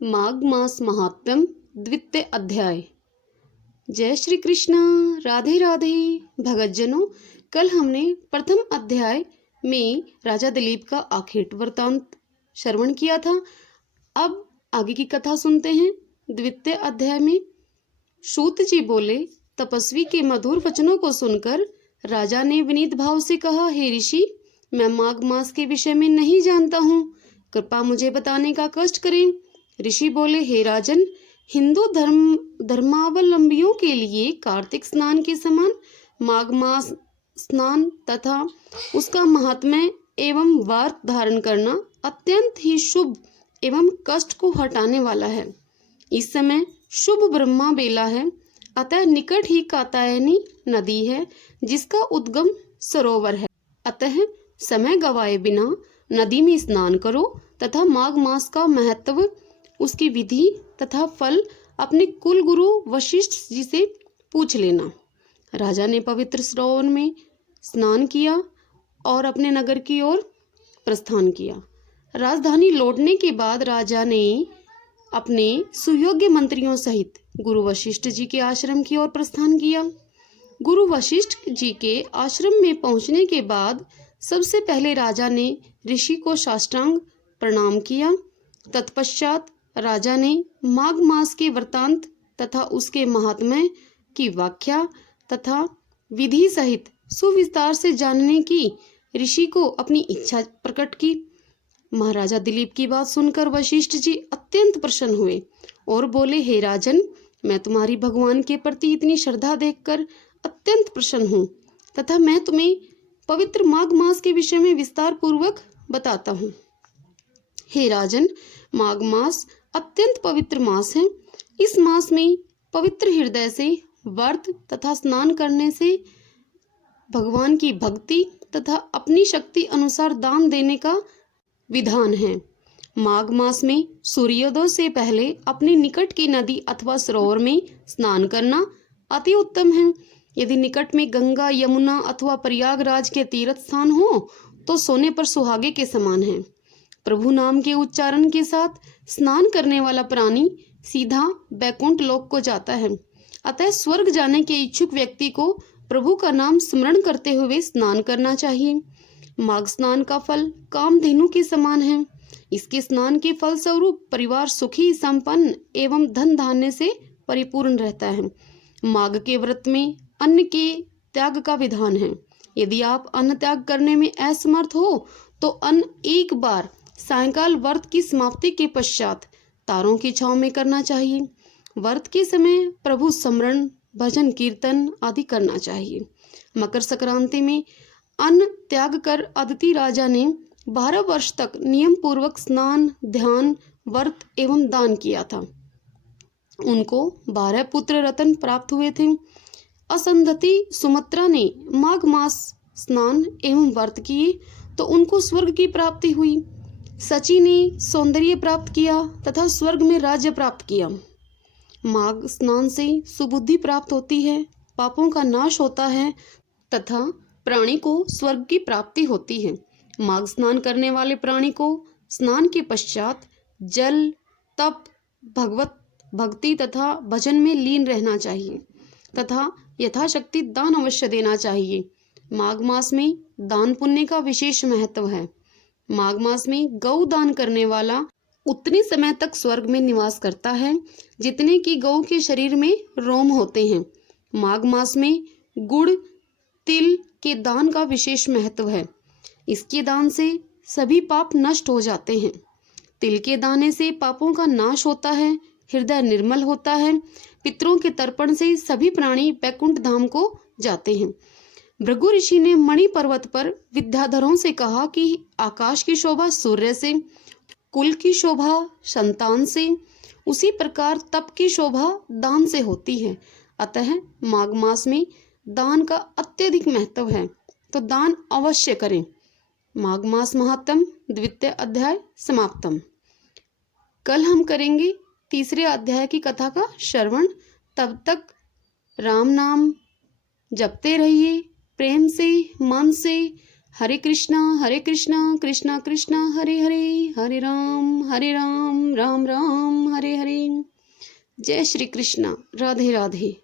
माघ मास महात्म्यम द्वितीय अध्याय। जय श्री कृष्ण। राधे राधे भगतजनों, कल हमने प्रथम अध्याय में राजा दिलीप का आखेट वृत्तांत श्रवण किया था। अब आगे की कथा सुनते हैं। द्वितीय अध्याय में सूत जी बोले, तपस्वी के मधुर वचनों को सुनकर राजा ने विनीत भाव से कहा, हे ऋषि, मैं माघ मास के विषय में नहीं जानता हूँ, कृपा मुझे बताने का कष्ट करें। ऋषि बोले, हे राजन, हिंदू धर्मावलंबियों के लिए कार्तिक स्नान के समान माघ मास स्नान तथा उसका महात्म्य एवं व्रत धारण करना अत्यंत ही शुभ एवं कष्ट को हटाने वाला है। इस समय शुभ ब्रह्मा बेला है, अतः निकट ही कात्यायनी नदी है जिसका उद्गम सरोवर है। अतः समय गवाए बिना नदी में स्नान करो तथा माघ मास का महत्व, उसकी विधि तथा फल अपने कुल गुरु वशिष्ठ जी से पूछ लेना। राजा ने पवित्र सरोवर में स्नान किया और अपने नगर की ओर प्रस्थान किया। राजधानी लौटने के बाद राजा ने अपने सुयोग्य मंत्रियों सहित गुरु वशिष्ठ जी के आश्रम की ओर प्रस्थान किया। गुरु वशिष्ठ जी के आश्रम में पहुंचने के बाद सबसे पहले राजा ने ऋषि को साष्टांग प्रणाम किया। तत्पश्चात राजा ने माघ मास के वृत्तांत तथा उसके महात्म्य की व्याख्या तथा विधि सहित सुविस्तार से जानने की ऋषि को अपनी इच्छा प्रकट की। महाराजा दिलीप की बात सुनकर वशिष्ठ जी अत्यंत प्रसन्न हुए और बोले, हे राजन, मैं तुम्हारी भगवान के प्रति इतनी श्रद्धा देखकर अत्यंत प्रसन्न हूँ तथा मैं तुम्हें पवित्र माघ मास के विषय में विस्तार पूर्वक बताता हूँ। हे राजन, माघ मास अत्यंत पवित्र मास है। इस मास में पवित्र हृदय से व्रत तथा स्नान करने से भगवान की भक्ति तथा अपनी शक्ति अनुसार दान देने का विधान है। माघ मास में सूर्योदय से पहले अपने निकट की नदी अथवा सरोवर में स्नान करना अति उत्तम है। यदि निकट में गंगा, यमुना अथवा प्रयागराज के तीर्थ स्थान हो तो सोने पर सुहागे के समान है। प्रभु नाम के उच्चारण के साथ स्नान करने वाला प्राणी सीधा बैकुंठ लोक को जाता है। अतः स्वर्ग जाने के इच्छुक व्यक्ति को प्रभु का नाम स्मरण करते हुए स्नान करना चाहिए। माघ स्नान का फल कामधेनु के समान है। इसके स्नान के फल स्वरूप परिवार सुखी, संपन्न एवं धन धान्य से परिपूर्ण रहता है। माघ के व्रत में अन्न के त्याग का विधान है। यदि आप अन्न त्याग करने में असमर्थ हो तो अन्न एक बार सायंकाल व्रत की समाप्ति के पश्चात तारों की छांव में करना चाहिए। व्रत के समय प्रभु स्मरण, भजन, कीर्तन आदि करना चाहिए। मकर संक्रांति में अन्न त्याग कर अदिति राजा ने 12 वर्ष तक नियम पूर्वक स्नान, ध्यान, व्रत एवं दान किया था। उनको 12 पुत्र रत्न प्राप्त हुए थे। असंधति सुमित्रा ने माघ मास स्नान एवं व्रत किए तो उनको स्वर्ग की प्राप्ति हुई। सची ने सौंदर्य प्राप्त किया तथा स्वर्ग में राज्य प्राप्त किया। माघ स्नान से सुबुद्धि प्राप्त होती है, पापों का नाश होता है तथा प्राणी को स्वर्ग की प्राप्ति होती है। माघ स्नान करने वाले प्राणी को स्नान के पश्चात जल, तप, भगवत भक्ति तथा भजन में लीन रहना चाहिए तथा यथाशक्ति दान अवश्य देना चाहिए। माघ मास में दान पुण्य का विशेष महत्व है। माघ मास में गौ दान करने वाला उतने समय तक स्वर्ग में निवास करता है जितने कि गौ के शरीर में रोम होते हैं। माघ मास में गुड़, तिल के दान का विशेष महत्व है। इसके दान से सभी पाप नष्ट हो जाते हैं। तिल के दाने से पापों का नाश होता है, हृदय निर्मल होता है। पितरों के तर्पण से सभी प्राणी बैकुंठ धाम को जाते हैं। भृगु ऋषि ने मणि पर्वत पर विद्याधरों से कहा कि आकाश की शोभा सूर्य से, कुल की शोभा संतान से, उसी प्रकार तप की शोभा दान से होती है। अतः माघ मास में दान का अत्यधिक महत्व है, तो दान अवश्य करें। माघ मास महात्म द्वितीय अध्याय समाप्तम। कल हम करेंगे तीसरे अध्याय की कथा का श्रवण। तब तक राम नाम जपते रहिए, प्रेम से, मन से हरे कृष्णा कृष्णा कृष्णा हरे हरे, हरे राम राम राम हरे हरे। जय श्री कृष्णा। राधे राधे।